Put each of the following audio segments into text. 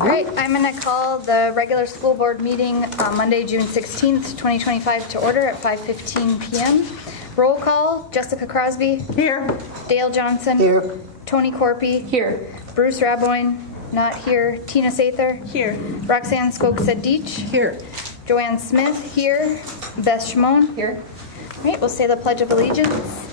All right, I'm going to call the regular school board meeting Monday, June 16th, 2025 to order at 5:15 p.m. Roll call, Jessica Crosby. Here. Dale Johnson. Here. Tony Corpy. Here. Bruce Raboyne, not here. Tina Sather. Here. Roxanne Skoksa-Deach. Here. Joanne Smith here. Beth Shimon. Here. All right, we'll say the Pledge of Allegiance.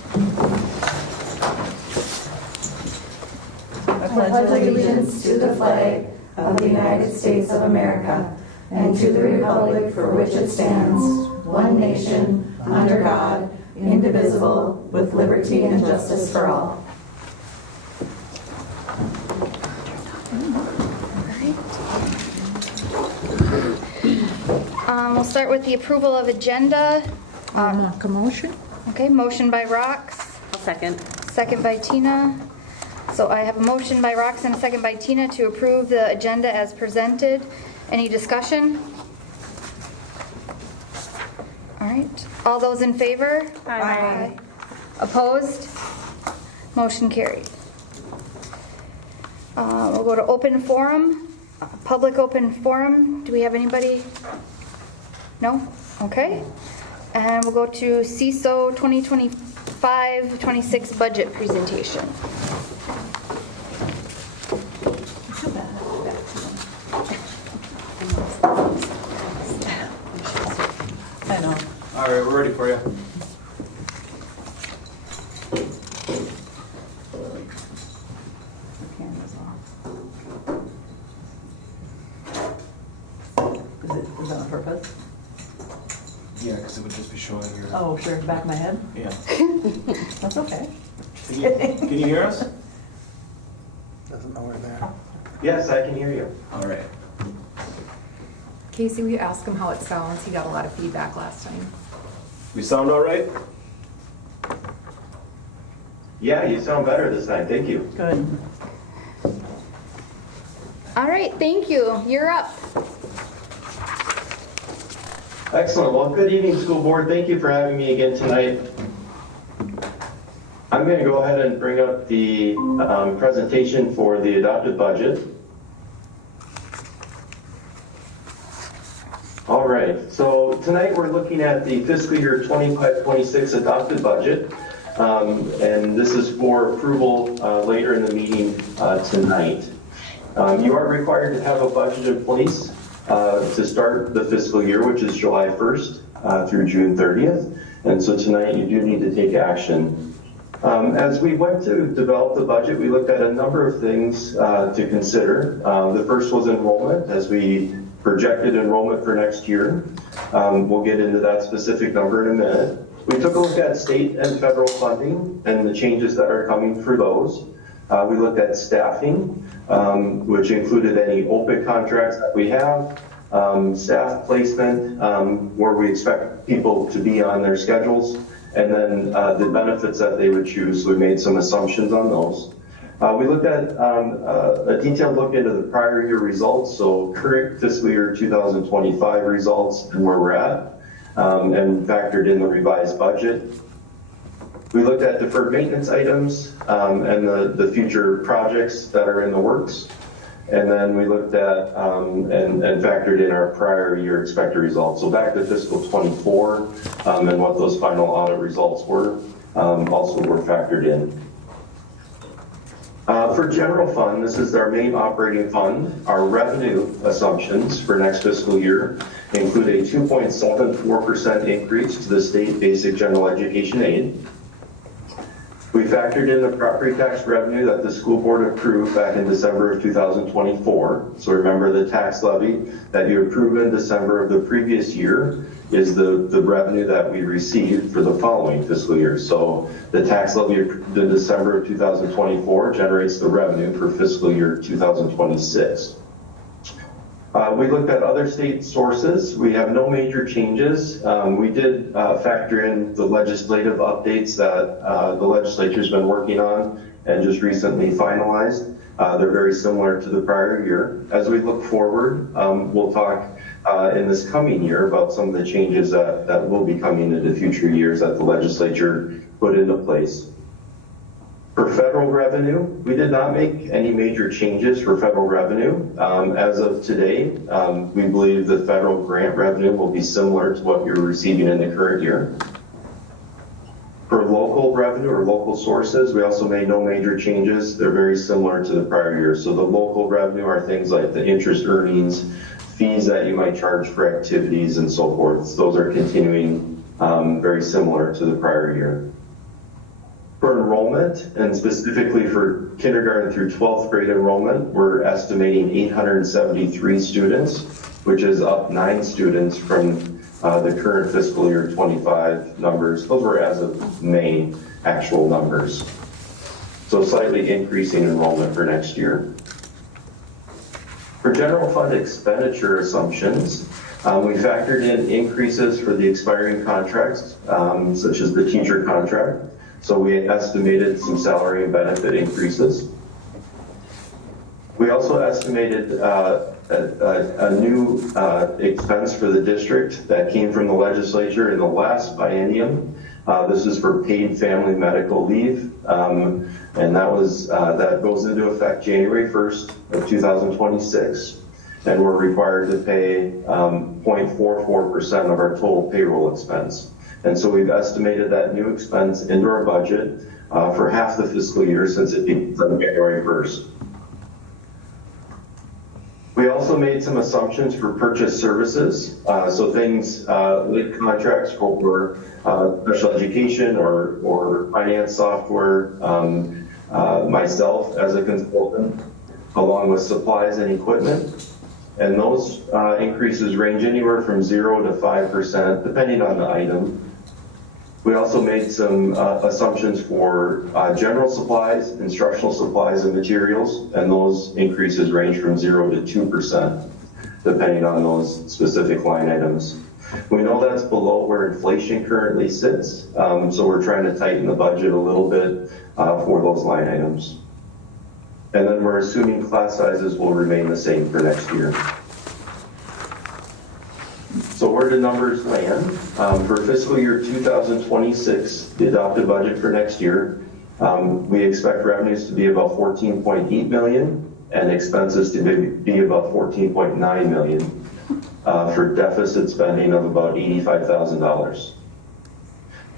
I pledge allegiance to the flag of the United States of America and to the republic for which it stands, one nation, under God, indivisible, with liberty and justice for all. We'll start with the approval of agenda. Make a motion? Okay, motion by Rox, I'll second. second by Tina. So I have a motion by Rox and a second by Tina to approve the agenda as presented. Any discussion? All right, all those in favor? Aye. Opposed? Motion carried. We'll go to open forum, public open forum. Do we have anybody? No? Okay. And we'll go to CISO 2025-26 budget presentation. I know. All right, we're ready for you. Camera's off. Is that on purpose? Yeah, because it would just be showing your. Oh, sure, back of my head? Yeah. That's okay. Can you hear us? Doesn't know we're there. Yes, I can hear you. All right. Casey, will you ask him how it sounds? He got a lot of feedback last time. We sound all right? Yeah, you sound better this time. Thank you. Good. All right, thank you. You're up. Excellent. Well, good evening, school board. Thank you for having me again tonight. I'm going to go ahead and bring up the presentation for the adopted budget. All right, so tonight we're looking at the fiscal year 25-26 adopted budget, and this is for approval later in the meeting tonight. You are required to have a budget in place to start the fiscal year, which is July 1st through June 30th, and so tonight you do need to take action. As we went to develop the budget, we looked at a number of things to consider. The first was enrollment, as we projected enrollment for next year. We'll get into that specific number in a minute. We took a look at state and federal funding and the changes that are coming for those. We looked at staffing, which included any open contracts that we have, staff placement, where we expect people to be on their schedules, and then the benefits that they would choose. So we made some assumptions on those. We looked at a detailed look into the prior year results, so current fiscal year 2025 results and where we're at, and factored in the revised budget. We looked at deferred maintenance items and the future projects that are in the works. And then we looked at and factored in our prior year expected results. So back to fiscal 24 and what those final audit results were also were factored in. For general fund, this is our main operating fund. Our revenue assumptions for next fiscal year include a 2.74% increase to the state basic general education aid. We factored in the property tax revenue that the school board approved back in December of 2024. So remember, the tax levy that you approved in December of the previous year is the revenue that we received for the following fiscal year. So the tax levy in December of 2024 generates the revenue for fiscal year 2026. We looked at other state sources. We have no major changes. We did factor in the legislative updates that the legislature's been working on and just recently finalized. They're very similar to the prior year. As we look forward, we'll talk in this coming year about some of the changes that will be coming into future years that the legislature put into place. For federal revenue, we did not make any major changes for federal revenue. As of today, we believe the federal grant revenue will be similar to what you're receiving in the current year. For local revenue or local sources, we also made no major changes. They're very similar to the prior year. So the local revenue are things like the interest earnings, fees that you might charge for activities and so forth. Those are continuing very similar to the prior year. For enrollment, and specifically for kindergarten through 12th grade enrollment, we're estimating 873 students, which is up 9 students from the current fiscal year 25 numbers. Those were as of May actual numbers. So slightly increasing enrollment for next year. For general fund expenditure assumptions, we factored in increases for the expiring contracts, such as the teacher contract. So we estimated some salary and benefit increases. We also estimated a new expense for the district that came from the legislature in the last biennium. This is for paid family medical leave, and that goes into effect January 1st of 2026, and we're required to pay 0.44% of our total payroll expense. And so we've estimated that new expense into our budget for half the fiscal year since it begins on January 1st. We also made some assumptions for purchase services. So things like contracts for special education or finance software, myself as a consultant, along with supplies and equipment. And those increases range anywhere from 0 to 5%, depending on the item. We also made some assumptions for general supplies, instructional supplies, and materials, and those increases range from 0 to 2%, depending on those specific line items. We know that's below where inflation currently sits, so we're trying to tighten the budget a little bit for those line items. And then we're assuming class sizes will remain the same for next year. So where do numbers land? For fiscal year 2026, the adopted budget for next year, we expect revenues to be about $14.8 million and expenses to be about $14.9 million for deficit spending of about $85,000.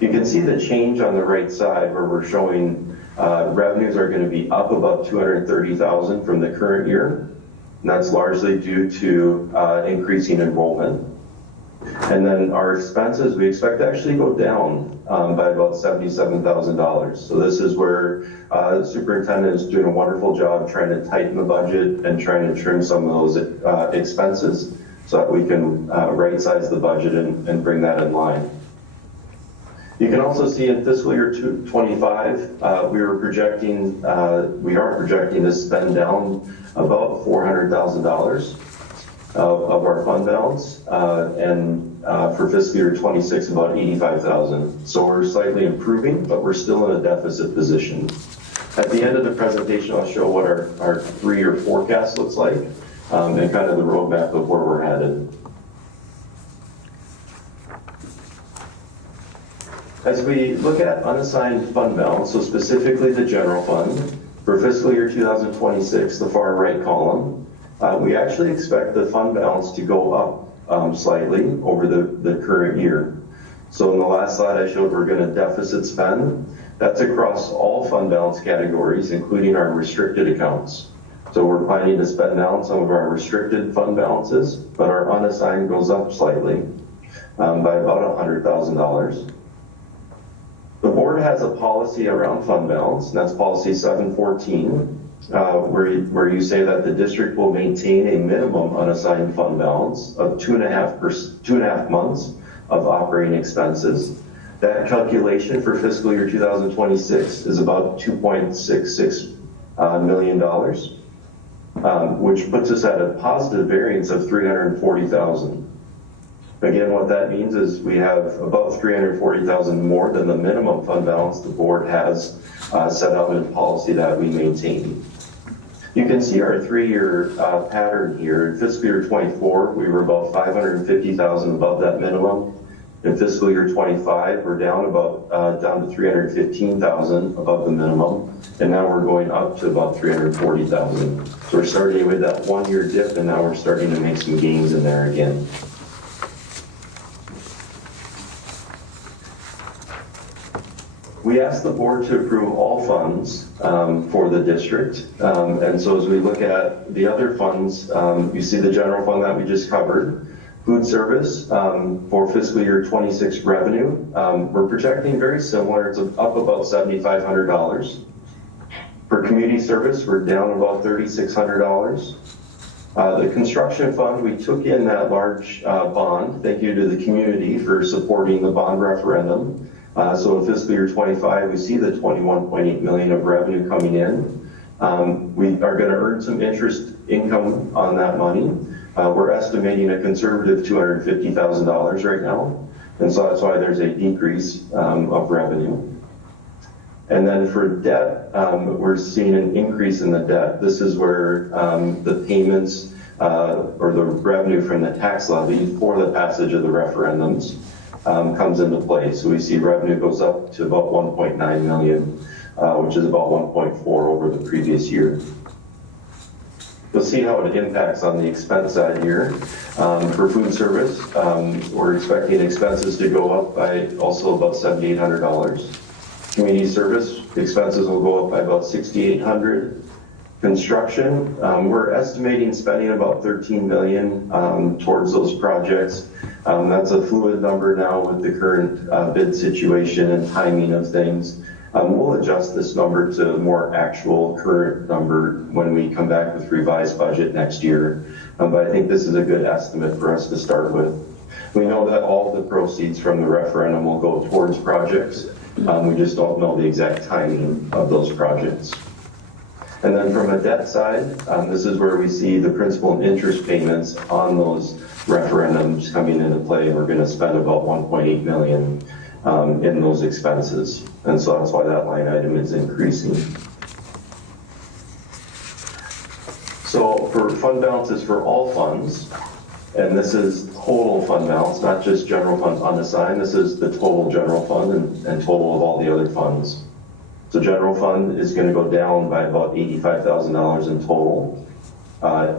You can see the change on the right side where we're showing revenues are going to be up about $230,000 from the current year. And that's largely due to increasing enrollment. And then our expenses, we expect to actually go down by about $77,000. So this is where the superintendent is doing a wonderful job trying to tighten the budget and trying to trim some of those expenses so that we can right-size the budget and bring that in line. You can also see in fiscal year 25, we are projecting to spend down about $400,000 of our fund balance, and for fiscal year 26, about $85,000. So we're slightly improving, but we're still in a deficit position. At the end of the presentation, I'll show what our 3-year forecast looks like, and kind of the roadmap of where we're headed. As we look at unassigned fund balance, so specifically the general fund, for fiscal year 2026, the far right column, we actually expect the fund balance to go up slightly over the current year. So in the last slide I showed we're going to deficit spend. That's across all fund balance categories, including our restricted accounts. So we're planning to spend down some of our restricted fund balances, but our unassigned goes up slightly by about $100,000. The board has a policy around fund balance, and that's policy 714. Where you say that the district will maintain a minimum unassigned fund balance of 2.5 months of operating expenses. That calculation for fiscal year 2026 is about $2.66 million, which puts us at a positive variance of $340,000. Again, what that means is we have about $340,000 more than the minimum fund balance the board has set out in policy that we maintain. You can see our 3-year pattern here. In fiscal year 24, we were about $550,000 above that minimum. In fiscal year 25, we're down to 315,000 above the minimum, and now we're going up to about 340,000. So we're starting with that 1 year dip, and now we're starting to make some gains in there again. We asked the board to approve all funds for the district. And so as we look at the other funds, you see the general fund that we just covered. Food service for fiscal year 26 revenue, we're projecting very similar. It's up about $7,500. For community service, we're down about $3,600. The construction fund, we took in that large bond. Thank you to the community for supporting the bond referendum. So in fiscal year 25, we see the $21.8 million of revenue coming in. We are going to earn some interest income on that money. We're estimating a conservative $250,000 right now. And so that's why there's a decrease of revenue. And then for debt, we're seeing an increase in the debt. This is where the payments or the revenue from the tax levy for the passage of the referendums comes into play. So we see revenue goes up to about 1.9 million, which is about 1.4 over the previous year. You'll see how it impacts on the expense side here. For food service, we're expecting expenses to go up by also about $7,800. Community service expenses will go up by about $6,800. Construction, we're estimating spending about $13 million towards those projects. That's a fluid number now with the current bid situation and timing of things. We'll adjust this number to a more actual current number when we come back with revised budget next year. But I think this is a good estimate for us to start with. We know that all the proceeds from the referendum will go towards projects. We just don't know the exact timing of those projects. And then from a debt side, this is where we see the principal and interest payments on those referendums coming into play. We're going to spend about $1.8 million in those expenses. And so that's why that line item is increasing. So for fund balances for all funds, and this is total fund balance, not just general fund unassigned, this is the total general fund and total of all the other funds. So general fund is going to go down by about $85,000 in total,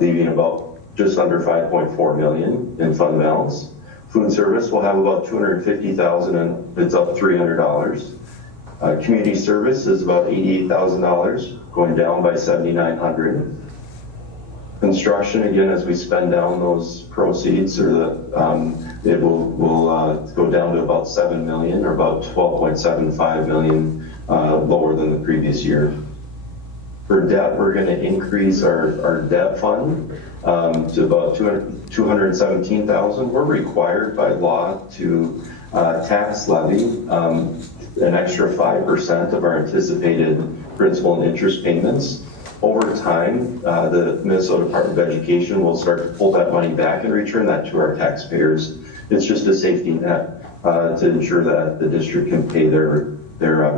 leaving about just under $5.4 million in fund balance. Food service will have about $250,000 and it's up $300. Community service is about $88,000, going down by $7,900. Construction, again, as we spend down those proceeds, or it will go down to about $7 million, or about $12.75 million lower than the previous year. For debt, we're going to increase our debt fund to about $217,000. We're required by law to tax levy an extra 5% of our anticipated principal and interest payments. Over time, the Minnesota Department of Education will start to pull that money back and return that to our taxpayers. It's just a safety net to ensure that the district can pay their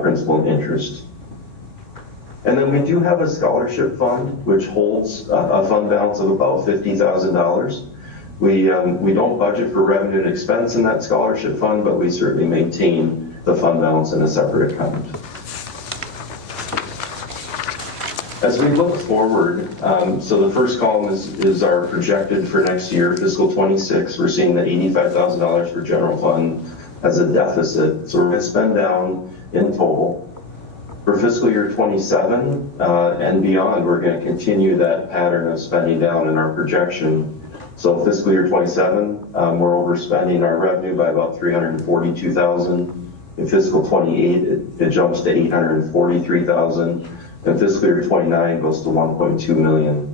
principal and interest. And then we do have a scholarship fund, which holds a fund balance of about $50,000. We don't budget for revenue and expense in that scholarship fund, but we certainly maintain the fund balance in a separate account. As we look forward, so the first column is our projected for next year, fiscal 26. We're seeing the $85,000 for general fund as a deficit. So we're going to spend down in total. For fiscal year 27 and beyond, we're going to continue that pattern of spending down in our projection. So fiscal year 27, we're overspending our revenue by about $342,000. In fiscal 28, it jumps to $843,000. And fiscal year 29 goes to $1.2 million.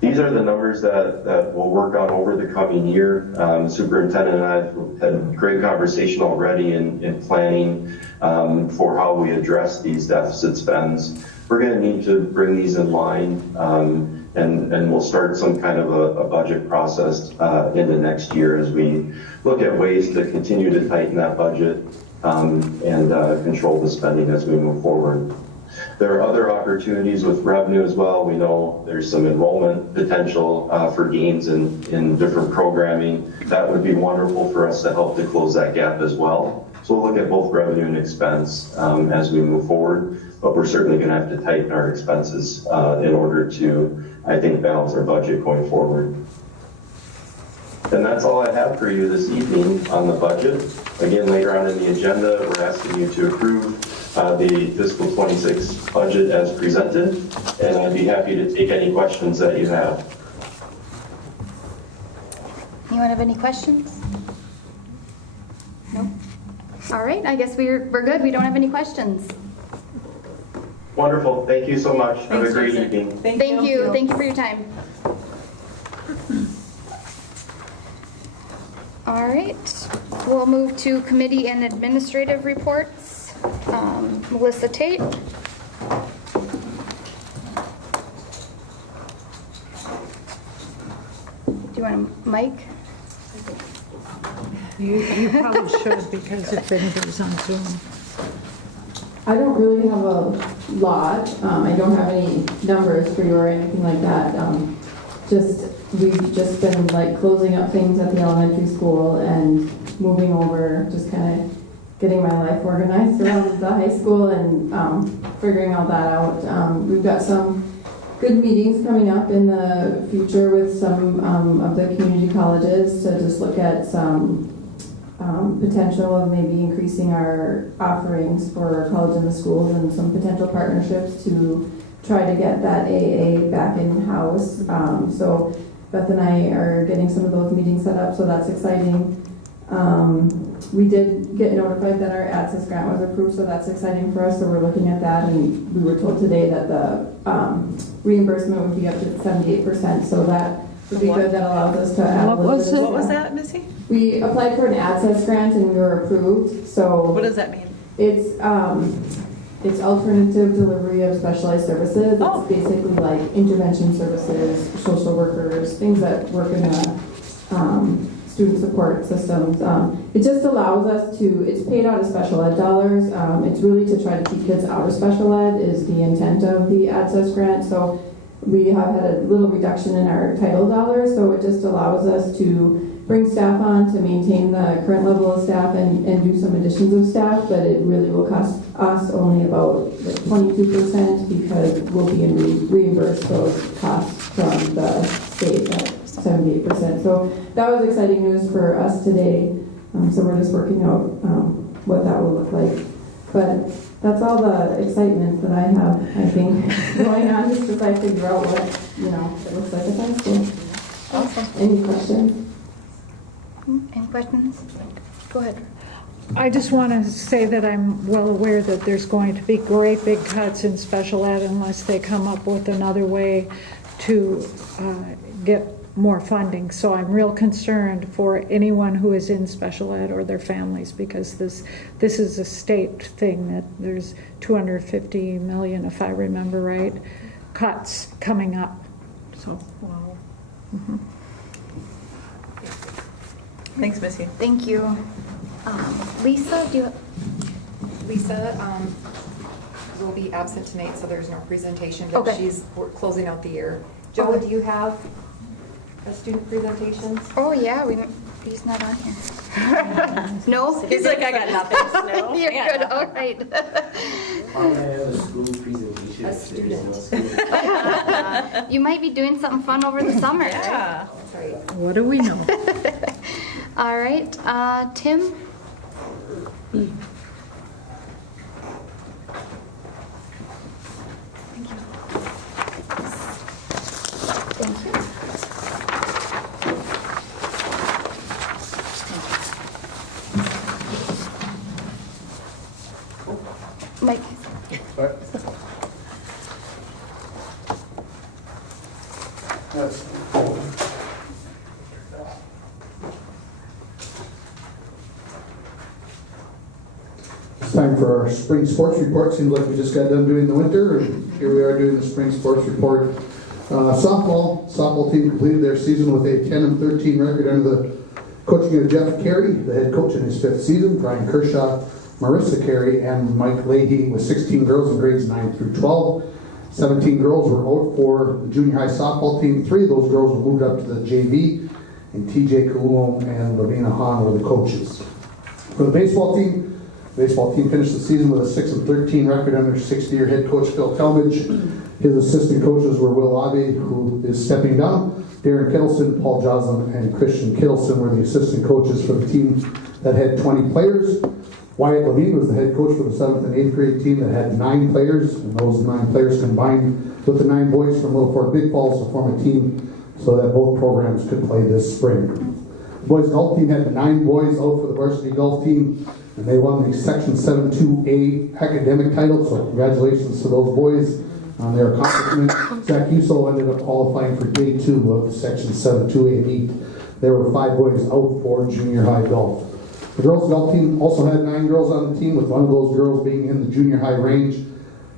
These are the numbers that we'll work on over the coming year. Superintendent and I have had great conversation already in planning for how we address these deficit spends. We're going to need to bring these in line, and we'll start some kind of a budget process in the next year as we look at ways to continue to tighten that budget and control the spending as we move forward. There are other opportunities with revenue as well. We know there's some enrollment potential for gains in different programming. That would be wonderful for us to help to close that gap as well. So we'll look at both revenue and expense as we move forward, but we're certainly going to have to tighten our expenses in order to, I think, balance our budget going forward. And that's all I have for you this evening on the budget. Again, later on in the agenda, we're asking you to approve the fiscal 26 budget as presented, and I'd be happy to take any questions that you have. Anyone have any questions? No? All right, I guess we're good. We don't have any questions. Wonderful. Thank you so much. Have a Thanks, great Jason. evening. Thank you. Thank you for your time. All right, we'll move to committee and administrative reports. Melissa Tate. Do you want a mic? You probably should, because if anybody's on Zoom. I don't really have a lot. I don't have any numbers for you or anything like that. We've just been like closing up things at the elementary school and moving over, just kind of getting my life organized around the high school and figuring all that out. We've got some good meetings coming up in the future with some of the community colleges to just look at some potential of maybe increasing our offerings for college in the schools and some potential partnerships to try to get that AA back in-house. So Beth and I are getting some of those meetings set up, so that's exciting. We did get notified that our ADSIS grant was approved, so that's exciting for us, so we're looking at that, and we were told today that the reimbursement would be up to 78%, so that would be good. That allows us to add What a little was bit of it? What was staff. that, Missy? We applied for an ADSIS grant and we were approved, so What does that mean? it's alternative delivery of specialized services. Oh. It's basically like intervention services, social workers, things that work in the student support systems. It just allows us to, it's paid out of special ed dollars. It's really to try to keep kids out of special ed is the intent of the ADSIS grant. So we have had a little reduction in our title dollars, so it just allows us to bring staff on to maintain the current level of staff and do some additions of staff, but it really will cost us only about 22% because we'll be reimbursed those costs from the state at 78%. So that was exciting news for us today. So we're just working out what that will look like. But that's all the excitement that I have, I think, going on, just as I figure out what, it looks like at high school. Awesome. Any questions? Any questions? Go ahead. I just want to say that I'm well aware that there's going to be great big cuts in special ed unless they come up with another way to get more funding. So I'm real concerned for anyone who is in special ed or their families, because this is a state thing that there's $250 million, if I remember right, cuts coming up. So, wow. Mm-hmm. Thanks, Missy. Thank you. Lisa, do you? Lisa will be absent tonight, so there's no presentation, but Okay. we're closing out the year. Joe, do you have a student presentations? Oh yeah, he's not on here. No? He's like, I got nothing. No. You're Yeah. good, all right. I have a school presentation. A if there is no student. school. You might be doing something fun over the summer. Yeah. That's right. What do we know? All right, Tim? Thank you. Mike? That's It's time for our spring sports report. Seems like we just got done doing the winter, and here we are doing the spring sports report. Softball team completed their season with a 10-13 record under the coaching of Jeff Carey, the head coach in his 5th season. Brian Kershaw Marissa Carey and Mike Leahy with 16 girls in grades 9 through 12. 17 girls were out for the junior high softball team. 3 of those girls were moved up to the JV, and TJ Coulomb and Lavina Hahn were the coaches. For the baseball team finished the season with a 6-13 record under 60-year head coach Phil Talmadge. His assistant coaches were Will Abbey, who is stepping down, Darren Kittleson, Paul Joslin, and Christian Kittleson were the assistant coaches for the team that had 20 players. Wyatt Levine was the head coach for the 7th and 8th grade team that had 9 players, and those 9 players combined with the 9 boys from Little Fort Big Falls to form a team so that both programs could play this spring. The boys golf team had 9 boys out for the varsity golf team, and they won the Section 7-2A academic title, so congratulations to those boys on their accomplishment. Zach Uso ended up qualifying for Day 2 of the Section 7-2A meet. There were 5 boys out for junior high golf. The girls golf team also had 9 girls on the team, with one of those girls being in the junior high range.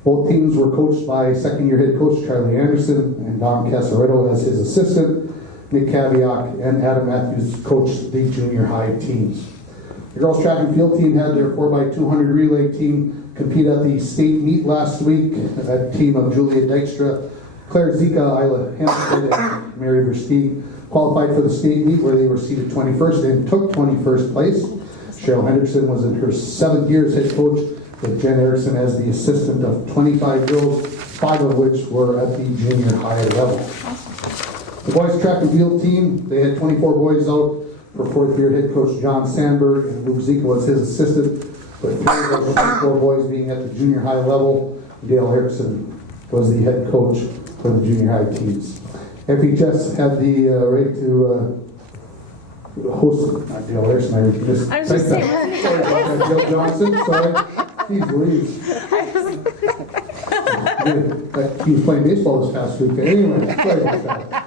Both teams were coached by second-year head coach Charlie Anderson and Don Casaretto as his assistant. Nick Kaviak and Adam Matthews coached the junior high teams. The girls track and field team had their 4x200 relay team compete at the state meet last week. That team of Julia Dykstra, Claire Zika, Isla Hempstead, and Mary Versteeg qualified for the state meet, where they were seated 21st and took 21st place. Cheryl Henderson was in her 7th year as head coach, with Jen Erickson as the assistant of 25 girls, 5 of which were at the junior high level. The boys track and field team, they had 24 boys out for 4th year head coach John Sandberg, and Luke Zika was his assistant, with 3 of those 24 boys being at the junior high level. Dale Erickson was the head coach for the junior high teams. FHS had the right to host, not Dale Erickson, I was just saying. Sorry about that, Joe Johnson, sorry. Jeez Louise. He was playing baseball this past week. Anyway, sorry about that.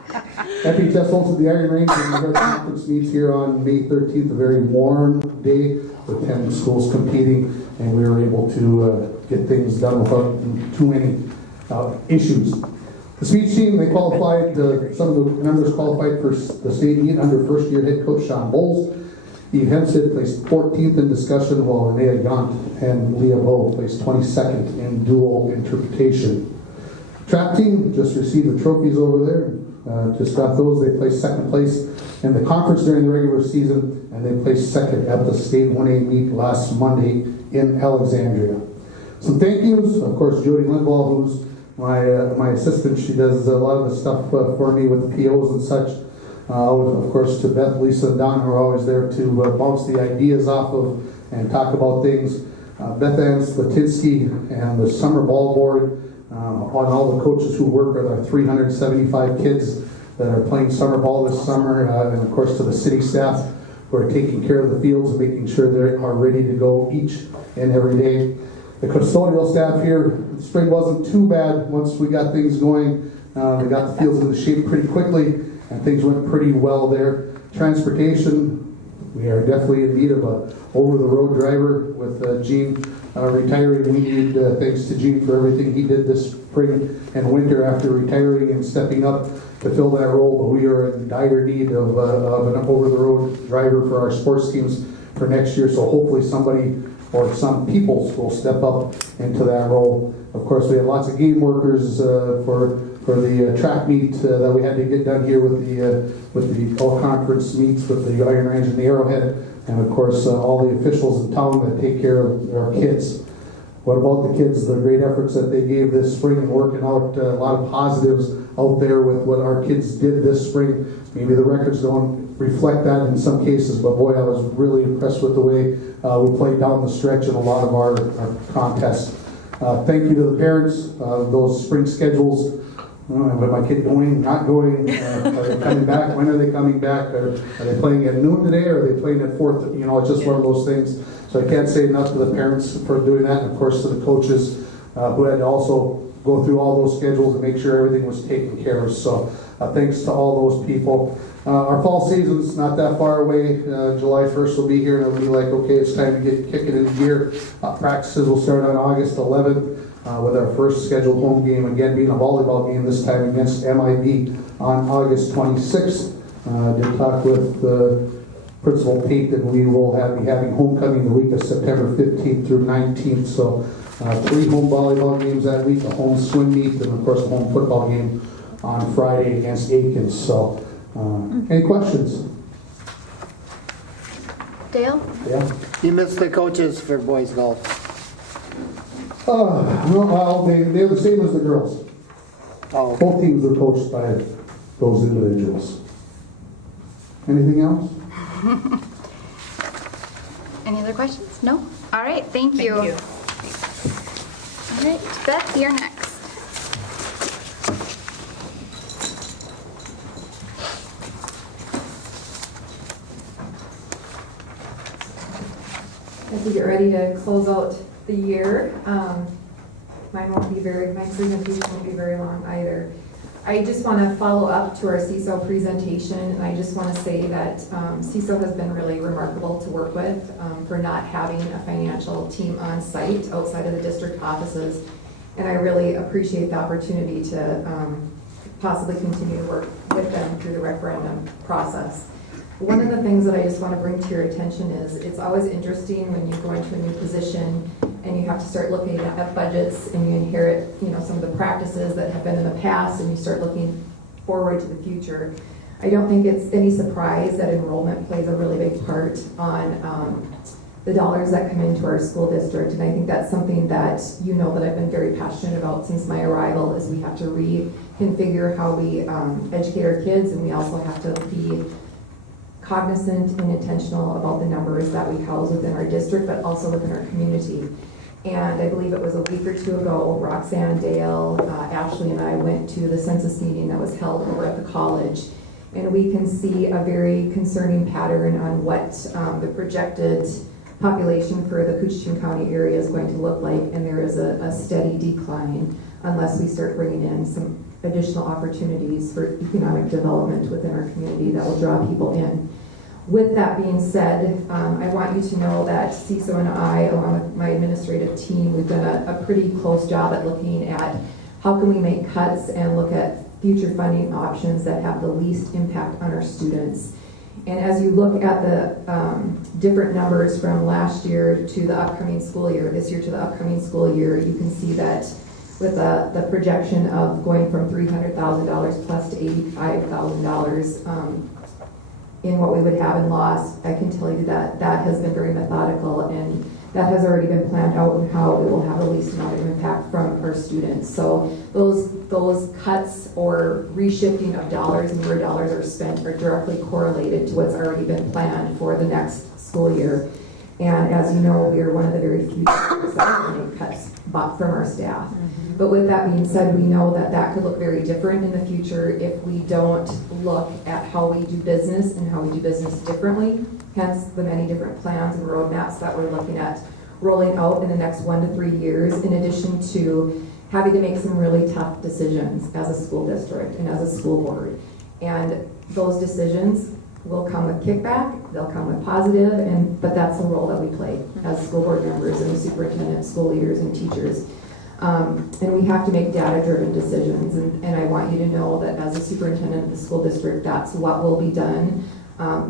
FHS hosted the Iron Range and the conference meets here on May 13th, a very warm day with 10 schools competing, and we were able to get things done without too many issues. The speech team, they qualified, some of the members qualified for the state meet under first-year head coach Sean Bowles. Eve Hempstead placed 14th in discussion, while Linnea Gaunt and Leah Bowe placed 22nd in dual interpretation. Trap team just received the trophies over there. Just got those. They placed 2nd place in the conference during the regular season, and they placed 2nd at the state 1A meet last Monday in Alexandria. Some thank yous, of course, Jody Lindwall, who's my assistant. She does a lot of the stuff for me with the POs and such. Of course, to Beth, Lisa, and Don, who are always there to bounce the ideas off of and talk about things. Beth Ann Slatinsky and the summer ball board, on all the coaches who work with our 375 kids that are playing summer ball this summer, and of course to the city staff who are taking care of the fields and making sure they are ready to go each and every day. The custodial staff here, spring wasn't too bad once we got things going. They got the fields into shape pretty quickly, and things went pretty well there. Transportation, we are definitely in need of a over-the-road driver with Gene retiring. We need thanks to Gene for everything he did this spring and winter after retiring and stepping up to fill that role. But we are in dire need of an over-the-road driver for our sports teams for next year. So hopefully somebody or some people will step up into that role. Of course, we had lots of game workers for the track meet that we had to get done here with the all conference meets with the Iron Range and the Arrowhead, and of course all the officials in town that take care of our kids. What about the kids? The great efforts that they gave this spring and working out a lot of positives out there with what our kids did this spring. Maybe the records don't reflect that in some cases, but boy, I was really impressed with the way we played down the stretch in a lot of our contests. Thank you to the parents. Those spring schedules. But my kid going, not going, are they coming back? When are they coming back? Are they playing at noon today, or are they playing at 4? You know, it's just one of those things. So I can't say enough to the parents for doing that, and of course to the coaches who had to also go through all those schedules and make sure everything was taken care of. So thanks to all those people. Our fall season's not that far away. July 1st will be here, and it'll be like, okay, it's time to get kicking into gear. Practices will start on August 11th. With our first scheduled home game, again being a volleyball game, this time against MIB on August 26th. Did talk with Principal Pate, we will be having homecoming the week of September 15th through 19th. So 3 home volleyball games that week, a home swim meet, and of course a home football game on Friday against Aikens. So any questions? Dale? Yeah. You missed the coaches for boys golf. No, well, they're the same as the girls. Oh, Both teams are coached by those individuals. Anything else? Any other questions? No? All right, thank you. Thank you. All right, Beth, you're next. As we get ready to close out the year, my presentation won't be very long either. I just want to follow up to our CISO presentation, and I just want to say that CISO has been really remarkable to work with for not having a financial team on site outside of the district offices, and I really appreciate the opportunity to possibly continue to work with them through the referendum process. One of the things that I just want to bring to your attention is it's always interesting when you go into a new position and you have to start looking at budgets and you inherit, some of the practices that have been in the past and you start looking forward to the future. I don't think it's any surprise that enrollment plays a really big part on the dollars that come into our school district, and I think that's something that that I've been very passionate about since my arrival is we have to reconfigure how we educate our kids, and we also have to be cognizant and intentional about the numbers that we house within our district, but also within our community. And I believe it was a week or two ago, Roxanne, Dale, Ashley, and I went to the census meeting that was held over at the college. And we can see a very concerning pattern on what the projected population for the Coochin County area is going to look like, and there is a steady decline unless we start bringing in some additional opportunities for economic development within our community that will draw people in. With that being said, I want you to know that CISO and I, along with my administrative team, we've done a pretty close job at looking at how can we make cuts and look at future funding options that have the least impact on our students. And as you look at the different numbers from last year to the upcoming school year, this year to the upcoming school year, you can see that with the projection of going from $300,000 plus to $85,000 in what we would have in loss, I can tell you that that has been very methodical, and that has already been planned out and how it will have the least amount of impact from our students. So those cuts or reshifting of dollars and where dollars are spent are directly correlated to what's already been planned for the next school year. And as you know, we are one of the very few districts that make cuts from our staff. But with that being said, we know that that could look very different in the future if we don't look at how we do business and how we do business differently. Hence the many different plans and roadmaps that we're looking at rolling out in the next 1 to 3 years, in addition to having to make some really tough decisions as a school district and as a school board. And those decisions will come with kickback, they'll come with positive, but that's the role that we play as school board members and superintendent, school leaders, and teachers. And we have to make data-driven decisions, and I want you to know that as a superintendent of the school district, that's what will be done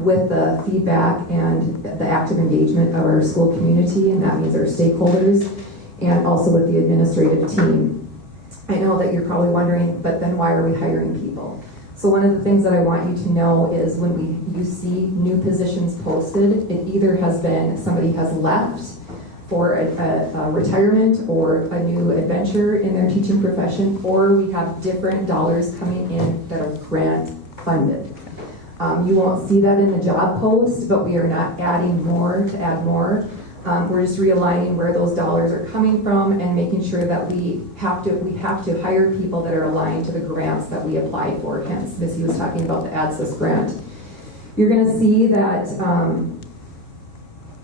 with the feedback and the active engagement of our school community, and that means our stakeholders, and also with the administrative team. I know that you're probably wondering, but then why are we hiring people? So one of the things that I want you to know is when you see new positions posted, it either has been somebody has left for a retirement or a new adventure in their teaching profession, or we have different dollars coming in that are grant funded. You won't see that in the job post, but we are not adding more to add more. We're just realigning where those dollars are coming from and making sure that we have to hire people that are aligned to the grants that we apply for. Hence, Missy was talking about the ADSIS grant. You're going to see that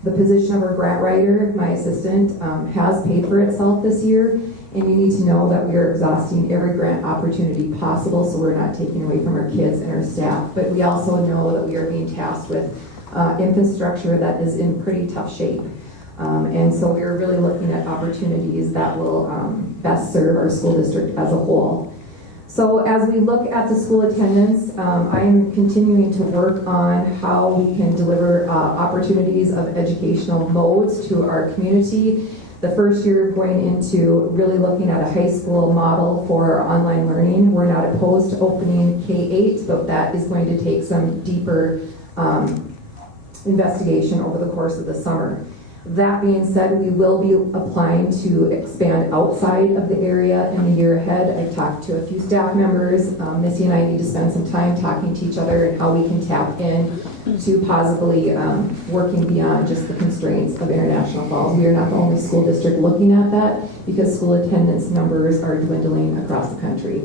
the position of our grant writer, my assistant, has paid for itself this year, and you need to know that we are exhausting every grant opportunity possible, so we're not taking away from our kids and our staff. But we also know that we are being tasked with infrastructure that is in pretty tough shape. And so we're really looking at opportunities that will best serve our school district as a whole. So as we look at the school attendance, I am continuing to work on how we can deliver opportunities of educational modes to our community. The first year going into really looking at a high school model for online learning. We're not opposed to opening K-8, but that is going to take some deeper investigation over the course of the summer. That being said, we will be applying to expand outside of the area in the year ahead. I talked to a few staff members. Missy and I need to spend some time talking to each other and how we can tap in to possibly working beyond just the constraints of International Falls. We are not the only school district looking at that because school attendance numbers are dwindling across the country.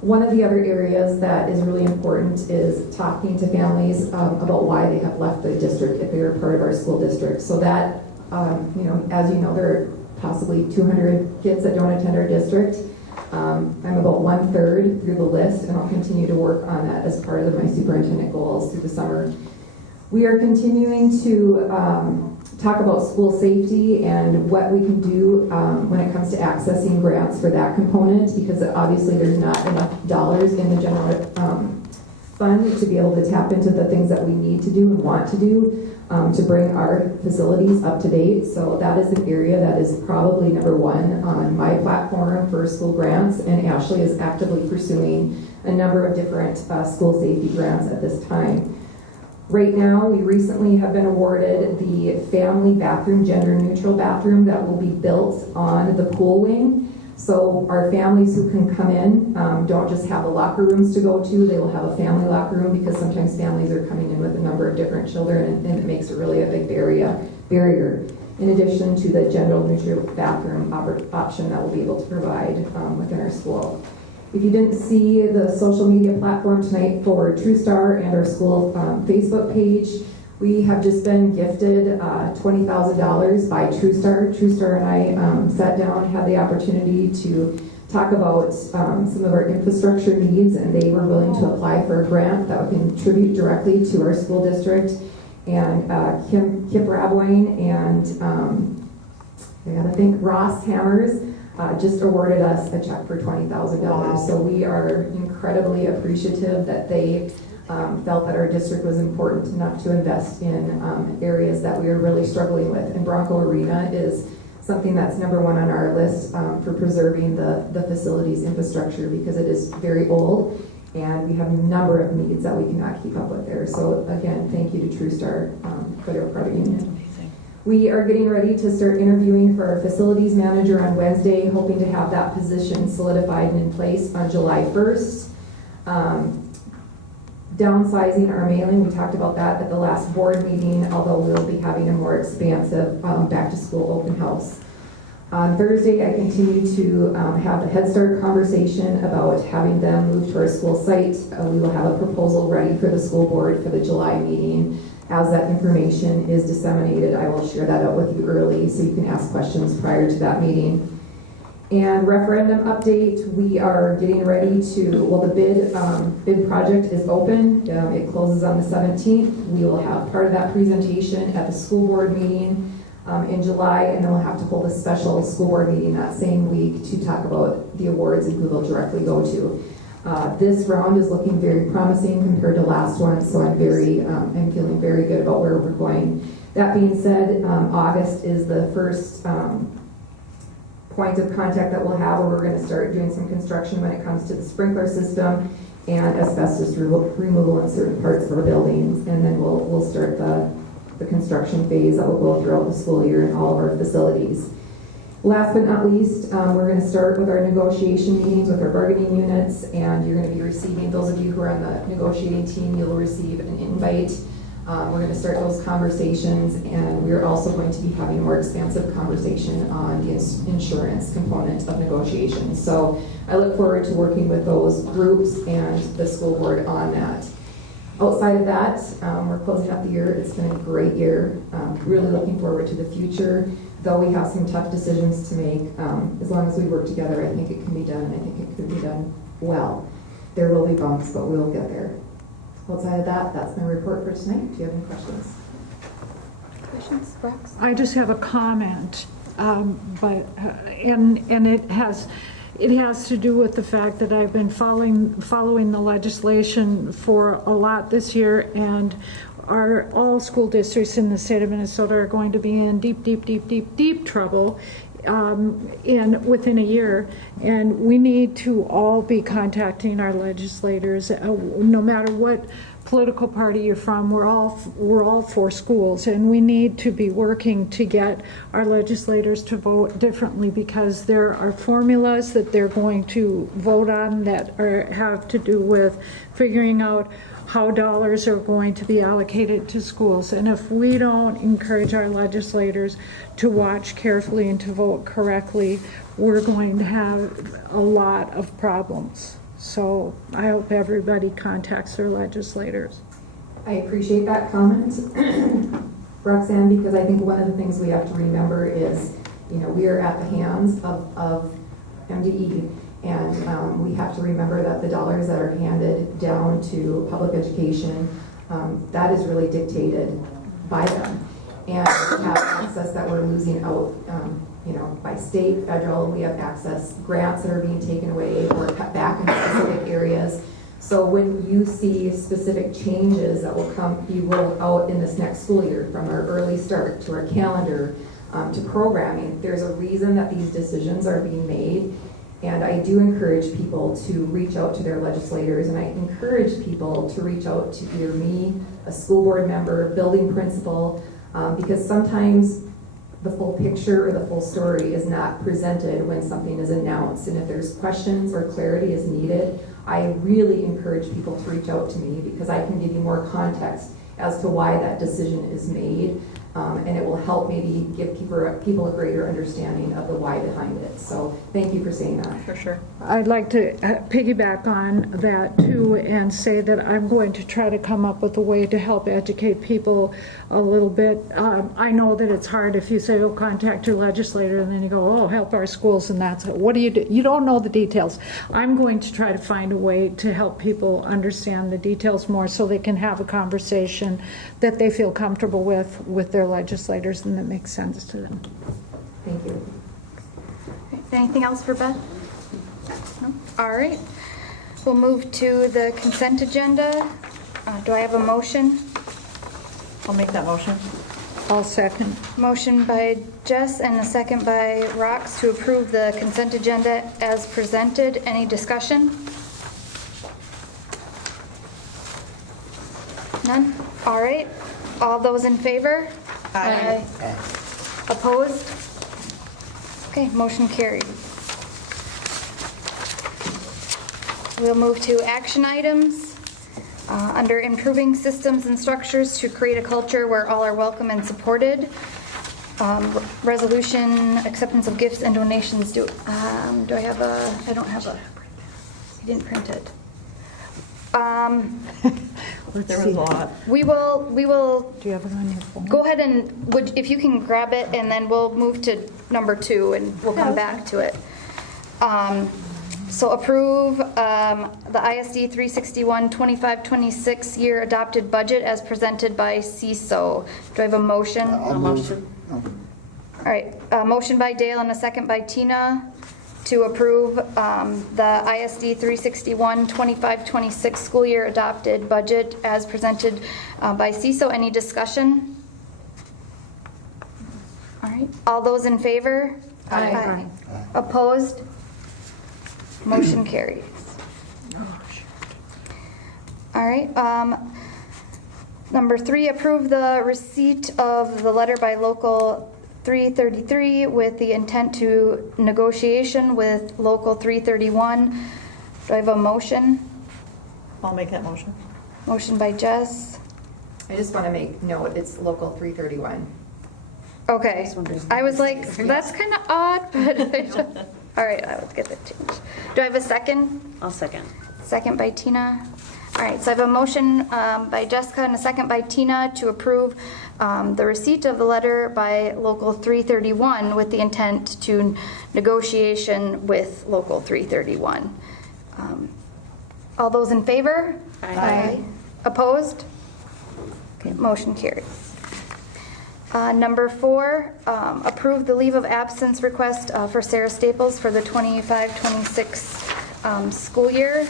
One of the other areas that is really important is talking to families about why they have left the district if they are part of our school district. So that, as you know, there are possibly 200 kids that don't attend our district. I'm about 1/3 through the list, and I'll continue to work on that as part of my superintendent goals through the summer. We are continuing to talk about school safety and what we can do when it comes to accessing grants for that component, because obviously there's not enough dollars in the general fund to be able to tap into the things that we need to do and want to do to bring our facilities up to date. So that is an area that is probably number one on my platform for school grants, and Ashley is actively pursuing a number of different school safety grants at this time. Right now, we recently have been awarded the family bathroom, gender neutral bathroom that will be built on the pool wing. So our families who can come in don't just have the locker rooms to go to, they will have a family locker room because sometimes families are coming in with a number of different children and it makes it really a big barrier. In addition to the gender neutral bathroom option that we'll be able to provide within our school. If you didn't see the social media platform tonight for TrueStar and our school Facebook page, we have just been gifted $20,000 by TrueStar. TrueStar and I sat down, had the opportunity to talk about some of our infrastructure needs, and they were willing to apply for a grant that would contribute directly to our school district. And Kip Rabwain and I gotta think Ross Hammers just awarded us a check for $20,000. So we are incredibly appreciative that they felt that our district was important enough to invest in areas that we are really struggling with. And Bronco Arena is something that's number one on our list for preserving the facilities infrastructure because it is very old and we have a number of needs that we cannot keep up with there. So again, thank you to TrueStar for their credit union. We are getting ready to start interviewing for our facilities manager on Wednesday, hoping to have that position solidified and in place on July 1st. Downsizing our mailing, we talked about that at the last board meeting, although we'll be having a more expansive back to school open house. On Thursday, I continue to have the Head Start conversation about having them move to our school site. We will have a proposal ready for the school board for the July meeting. As that information is disseminated, I will share that out with you early so you can ask questions prior to that meeting. And referendum update, we are getting ready to, well, the bid project is open. It closes on the 17th. We will have part of that presentation at the school board meeting in July, and then we'll have to hold a special school board meeting that same week to talk about the awards and who they'll directly go to. This round is looking very promising compared to last one, so I'm feeling very good about where we're going. That being said, August is the first point of contact that we'll have where we're going to start doing some construction when it comes to the sprinkler system and asbestos removal in certain parts of our buildings, and then we'll start the construction phase that will go throughout the school year in all of our facilities. Last but not least, we're going to start with our negotiation meetings with our bargaining units, and you're going to be receiving, those of you who are on the negotiating team, you'll receive an invite. We're going to start those conversations, and we're also going to be having a more expansive conversation on the insurance component of negotiations. So I look forward to working with those groups and the school board on that. Outside of that, we're closing up the year. It's been a great year. Really looking forward to the future. Though we have some tough decisions to make, as long as we work together, I think it can be done, and I think it could be done well. There will be bumps, but we'll get there. Outside of that, that's my report for tonight. Do you have any questions? Questions, Rex? I just have a comment, and it has it has to do with the fact that I've been following the legislation for a lot this year, and all school districts in the state of Minnesota are going to be in deep trouble within a year, and we need to all be contacting our legislators, no matter what political party you're from. We're all for schools, and we need to be working to get our legislators to vote differently, because there are formulas that they're going to vote on that have to do with figuring out how dollars are going to be allocated to schools. And if we don't encourage our legislators to watch carefully and to vote correctly, we're going to have a lot of problems. So I hope everybody contacts their legislators. I appreciate that comment, Roxanne, because I think one of the things we have to remember is, we are at the hands of MDE, and we have to remember that the dollars that are handed down to public education, that is really dictated by them. And we have access that we're losing out, by state, federal. We have access grants that are being taken away or cut back in specific areas. So when you see specific changes that will be rolled out in this next school year, from our early start to our calendar to programming, there's a reason that these decisions are being made. And I do encourage people to reach out to their legislators, and I encourage people to reach out to either me, a school board member, building principal, because sometimes the full picture or the full story is not presented when something is announced. And if there's questions or clarity is needed, I really encourage people to reach out to me, because I can give you more context as to why that decision is made. And it will help maybe give people a greater understanding of the why behind it. So thank you for saying that. For sure. I'd like to piggyback on that too, and say that I'm going to try to come up with a way to help educate people a little bit. I know that it's hard if you say, oh, contact your legislator, and then you go, oh, help our schools, and that's it. What do? You don't know the details. I'm going to try to find a way to help people understand the details more, so they can have a conversation that they feel comfortable with their legislators and that makes sense to them. Thank you. Anything else for Beth? No? All right. We'll move to the consent agenda. Do I have a motion? I'll make that motion. I'll second. Motion by Jess and a second by Rox to approve the consent agenda as presented. Any discussion? None? All right. All those in favor? Aye. Opposed? Okay, motion carried. We'll move to action items. Under improving systems and structures to create a culture where all are welcome and supported. Resolution, acceptance of gifts and donations. Do I have a, I don't have a, I didn't print it. Let's There was see. a lot. We will Do you have it on your phone? go ahead and, if you can grab it, and then we'll move to number 2 and we'll come back to it. So approve the ISD 361 25-26 year adopted budget as presented by CISO. Do I have a motion? I'll motion. All right, a motion by Dale and a second by Tina to approve the ISD 361 25-26 school year adopted budget as presented by CISO. Any discussion? All right, all those in favor? Aye. Opposed? Motion carries. All right, number 3, approve the receipt of the letter by local 333 with the intent to negotiation with local 331. Do I have a motion? I'll make that motion. Motion by Jess. I just want to make note, it's local 331. Okay, I was like, that's kind of odd, but all right, I will get that changed. Do I have a second? I'll second. Second by Tina. All right, so I have a motion by Jessica and a second by Tina to approve the receipt of the letter by Local 331 with the intent to negotiation with Local 331. All those in favor? Aye. Opposed? Okay, motion carries. Number 4, approve the leave of absence request for Sarah Staples for the 25-26 school year.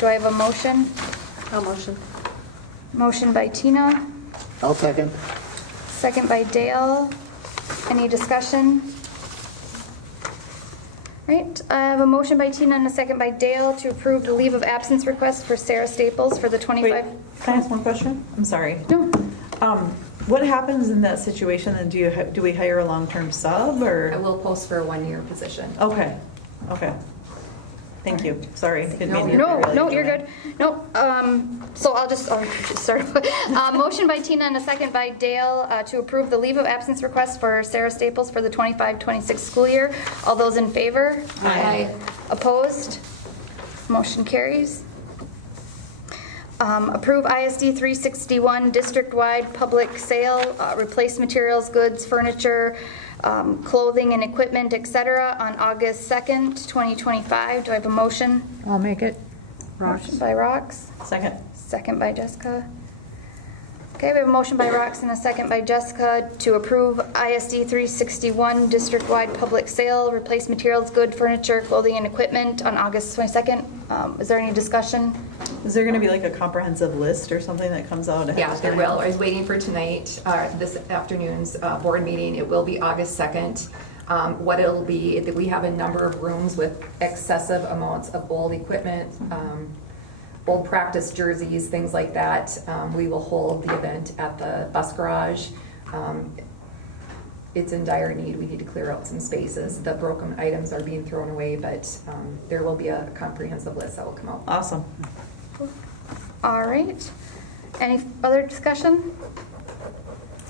Do I have a motion? I'll motion. Motion by Tina, I'll second. second by Dale. Any discussion? Right, I have a motion by Tina and a second by Dale to approve the leave of absence request for Sarah Staples for the 25. Wait, can I ask one question? I'm sorry. No. What happens in that situation, and do we hire a long-term sub, I or? will post for a 1-year position. Okay, okay. Thank you, sorry. Didn't mean to No, derail no, you, you're Joanne. good. No, so I'll just start. Motion by Tina and a second by Dale to approve the leave of absence request for Sarah Staples for the 25-26 school year. All those in favor? Aye. Opposed? Motion carries. Approve ISD 361 district-wide public sale, replace materials, goods, furniture, clothing and equipment, etc. on August 2nd, 2025. Do I have a motion? I'll make it. Motion by Rox, Second. second by Jessica. Okay, we have a motion by Rox and a second by Jessica to approve ISD 361 district-wide public sale, replace materials, good furniture, clothing, and equipment on August 22nd. Is there any discussion? Is there gonna be like a comprehensive list or something that comes out? ahead Yeah, of there time? will. I was waiting for tonight, this afternoon's board meeting. It will be August 2nd. What it'll be, that we have a number of rooms with excessive amounts of old equipment, old practice jerseys, things like that. We will hold the event at the bus garage. It's in dire need. We need to clear out some spaces. The broken items are being thrown away, but there will be a comprehensive list that will come out. Awesome. All right. Any other discussion?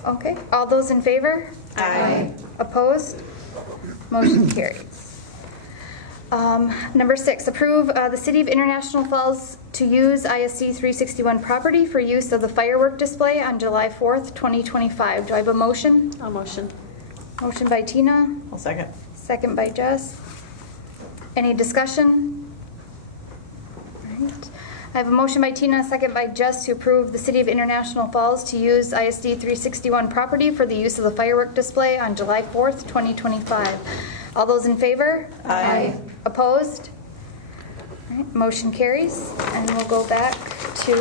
Okay, all those in favor? Aye. Opposed? Motion carries. Number 6, approve the City of International Falls to use ISD 361 property for use of the firework display on July 4th, 2025. Do I have a motion? I'll motion. Motion by Tina, I'll second. second by Jess. Any discussion? All right. I have a motion by Tina, a second by Jess to approve the City of International Falls to use ISD 361 property for the use of the firework display on July 4th, 2025. All those in favor? Aye. Opposed? All right, motion carries. And we'll go back to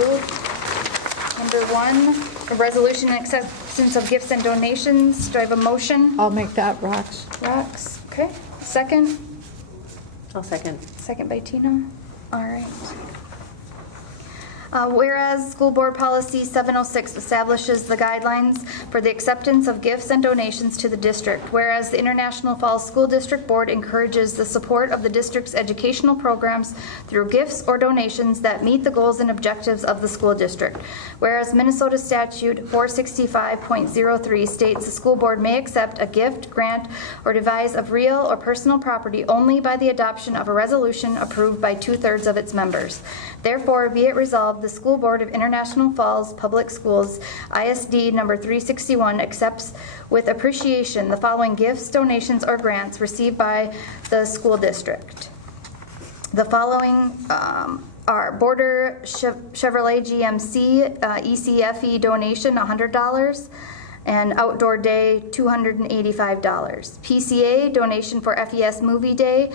number 1, a resolution and acceptance of gifts and donations. Do I have a motion? I'll make that, Rox. Rox, okay. Second? I'll second. Second by Tina. All right. Whereas School Board Policy 706 establishes the guidelines for the acceptance of gifts and donations to the district, whereas the International Falls School District Board encourages the support of the district's educational programs through gifts or donations that meet the goals and objectives of the school district, whereas Minnesota Statute 465.03 states the school board may accept a gift, grant, or devise of real or personal property only by the adoption of a resolution approved by 2/3 of its members. Therefore, be it resolved, the School Board of International Falls Public Schools, ISD number 361, accepts with appreciation the following gifts, donations, or grants received by the school district. The following are Border Chevrolet GMC ECFE donation, $100, and Outdoor Day, $285. PCA donation for FES Movie Day,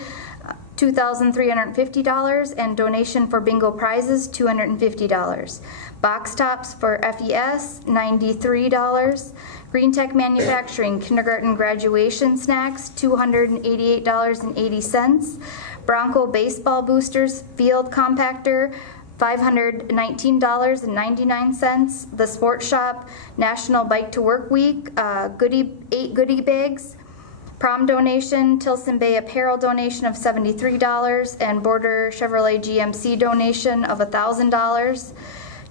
$2,350, and donation for bingo prizes, $250. Box tops for FES, $93. Green Tech Manufacturing kindergarten graduation snacks, $288.80. Bronco baseball boosters field compactor, $519.99. The Sports Shop National Bike to Work Week, 8 goodie bags. Prom donation, Tilson Bay apparel donation of $73, and Border Chevrolet GMC donation of $1,000.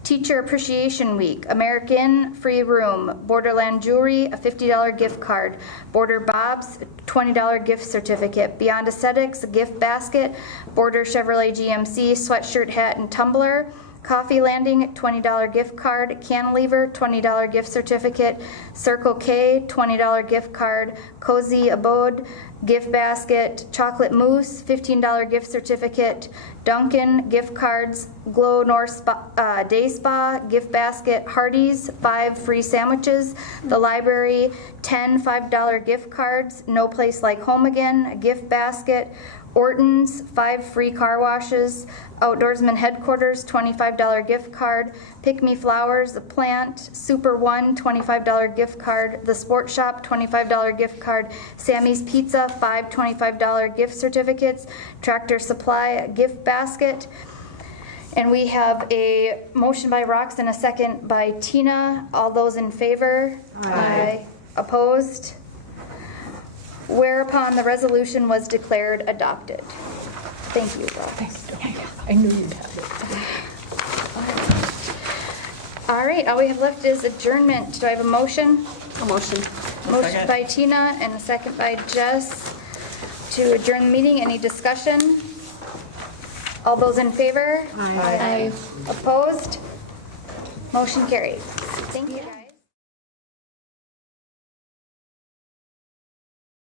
Teacher Appreciation Week, American free room, Borderland Jewelry, a $50 gift card, Border Bob's, $20 gift certificate, Beyond Aesthetics, a gift basket, Border Chevrolet GMC sweatshirt, hat, and tumbler, Coffee Landing, $20 gift card. Cantilever, $20 gift certificate. Circle K, $20 gift card. Cozy Abode, gift basket. Chocolate Mousse, $15 gift certificate. Dunkin' gift cards. Glow North Spa, Day Spa, gift basket. Hardee's, 5 free sandwiches. The library, 10 $5 gift cards. No Place Like Home Again, a gift basket. Orton's, 5 free car washes. Outdoorsman Headquarters, $25 gift card. Pick Me Flowers, The Plant. Super One, $25 gift card. The Sport Shop, $25 gift card. Sammy's Pizza, 5 $25 gift certificates. Tractor Supply, gift basket. And we have a motion by Rox and a second by Tina. All those in favor? Aye. Opposed? Whereupon the resolution was declared adopted. Thank you, Rox. I knew you'd have it. All right, all we have left is adjournment. Do I have a motion? A motion. Motion second. by Tina and a second by Jess to adjourn the meeting. Any discussion? All those in favor? Aye. Opposed? Motion carried. Thank you, guys.